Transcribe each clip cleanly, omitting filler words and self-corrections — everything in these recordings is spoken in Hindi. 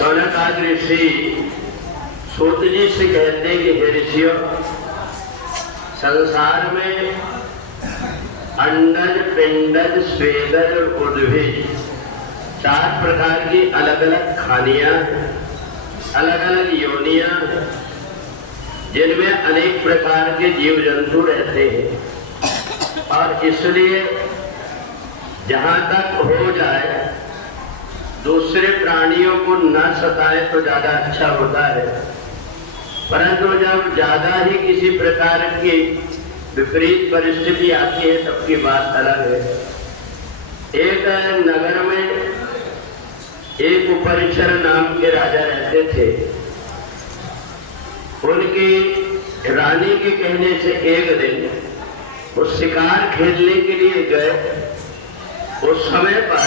सौनकादि ऋषि सूत जी से कहते हैं कि हे ऋषियों, संसार में अंडज, पिंडज, स्वेदज और उद्भिज 4 प्रकार की अलग अलग खानियां, अलग अलग योनियां, जिनमें अनेक प्रकार के जीव जंतु रहते हैं। और इसलिए जहां तक हो जाए दूसरे प्राणियों को न सताए तो ज्यादा अच्छा होता है। परंतु जब ज्यादा ही किसी प्रकार की विपरीत परिस्थिति आती है तब की बात अलग है। एक नगर में एक उपरिचर नाम के राजा रहते थे। उनकी रानी के कहने से एक दिन वो शिकार खेलने के लिए गए। उस समय पर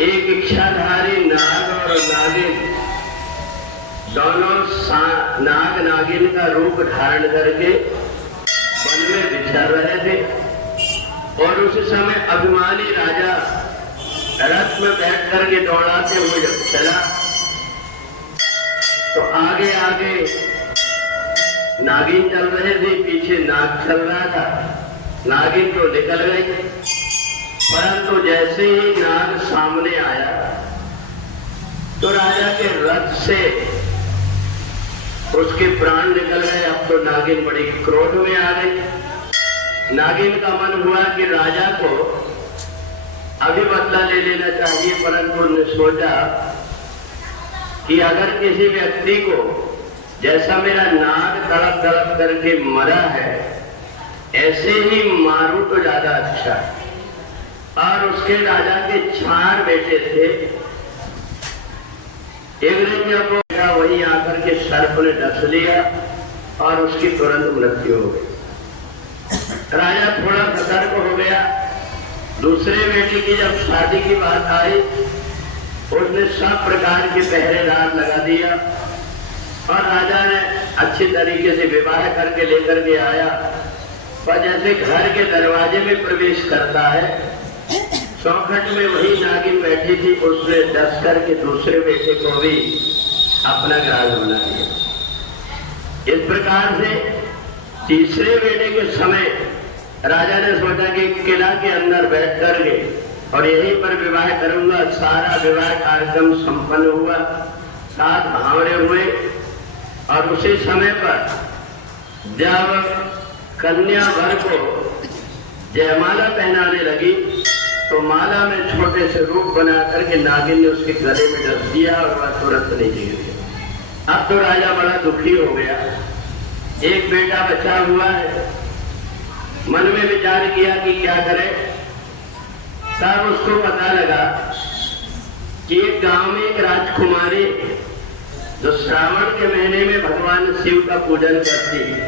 एक इच्छाधारी नाग और नागिन दोनों नाग नागिन का रूप धारण करके वन में विचर रहे थे। और उस समय अभिमानी राजा रथ में बैठ करके दौड़ाते हुए जब चला तो आगे आगे नागिन चल रहे थे, पीछे नाग चल रहा था। नागिन तो निकल गई, परंतु जैसे ही नाग सामने आया तो राजा के रथ से उसके प्राण निकल गए। अब तो नागिन बड़ी क्रोध में आ गई। नागिन का मन हुआ कि राजा को अभी बदला ले लेना चाहिए, परंतु उन्होंने सोचा कि अगर किसी व्यक्ति को जैसा मेरा नाग तड़प तड़प करके मरा है ऐसे ही मारूं तो ज्यादा अच्छा है। और उसके राजा के 4 बेटे थे। एक दिन जब वो वहीं आकर के सर्प ने डस लिया और उसकी तुरंत मृत्यु हो गई। राजा थोड़ा सतर्क हो गया। दूसरे बेटे की जब शादी की बात आई उसने सब प्रकार के पहरेदार लगा दिया और राजा ने अच्छी तरीके से विवाह करके लेकर के आया। पर जैसे घर के दरवाजे में प्रवेश करता है, चौखट में वही नागिन बैठी थी, उसने डस करके दूसरे बेटे को भी अपना ग्रास बना दिया। इस प्रकार से तीसरे बेटे के समय राजा ने सोचा कि किला के अंदर बैठ करके और यहीं पर विवाह करूंगा। सारा विवाह कार्यक्रम संपन्न हुआ, 7 भावरे हुए। और उसी समय पर जब कन्या वर को जयमाला पहनाने लगी तो माला में छोटे से रूप बना करके नागिन ने उसके गले में डस दिया और वह तुरंत नहीं गिर गया। अब तो राजा बड़ा दुखी हो गया। एक बेटा बचा हुआ है। मन में विचार किया कि क्या करे। तब उसको पता लगा कि एक गांव में एक राजकुमारी जो श्रावण के महीने में भगवान शिव का पूजन करती है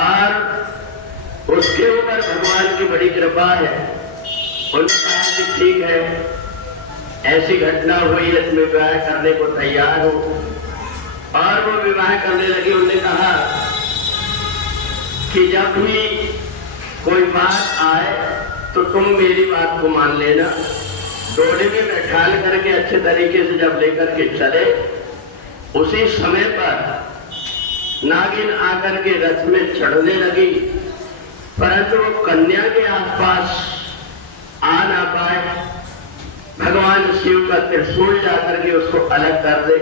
और उसके ऊपर भगवान की बड़ी कृपा है। उन्होंने कहा कि ठीक है, ऐसी घटना हुई है, तुम्हें विवाह करने को तैयार हो। और वो विवाह करने लगी। उन्होंने कहा कि जब भी कोई बात आए तो तुम मेरी बात को मान लेना। डोली में बैठाल करके अच्छे तरीके से जब लेकर के चले, उसी समय पर नागिन आकर के रथ में चढ़ने लगी, परंतु वो कन्या के आसपास आ ना पाए। भगवान शिव का त्रिशूल जाकर के उसको अलग कर दे।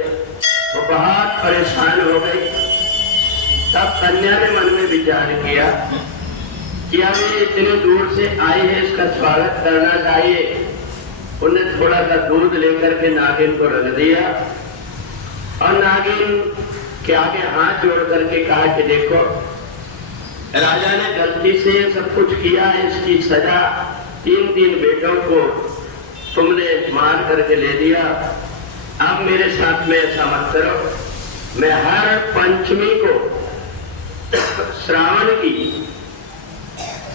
वो बहुत परेशान हो गई। तब कन्या ने मन में विचार किया कि अब ये इतने दूर से आई है, इसका स्वागत करना चाहिए। उन्हें थोड़ा सा दूध लेकर के नागिन को रख दिया और नागिन के आगे हाथ जोड़ करके कहा कि देखो, राजा ने गलती से सब कुछ किया है, इसकी सजा 3 बेटों को तुमने मार करके ले दिया। अब मेरे साथ में ऐसा मत करो। मैं हर पंचमी को श्रावण की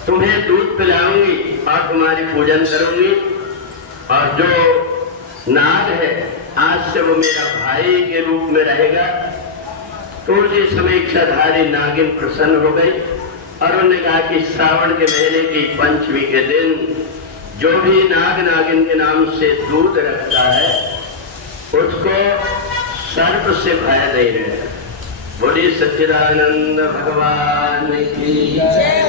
तुम्हें दूध पिलाऊंगी और तुम्हारी पूजन करूंगी। और जो नाग है आज से वो मेरा भाई के रूप में रहेगा। तो उसी समय इच्छाधारी नागिन प्रसन्न हो गई और उन्होंने कहा कि श्रावण के महीने की पंचमी के दिन जो भी नाग नागिन के नाम से दूध रखता है उसको सर्प से भय नहीं रहता। बोली सच्चिदानंद भगवान की जय।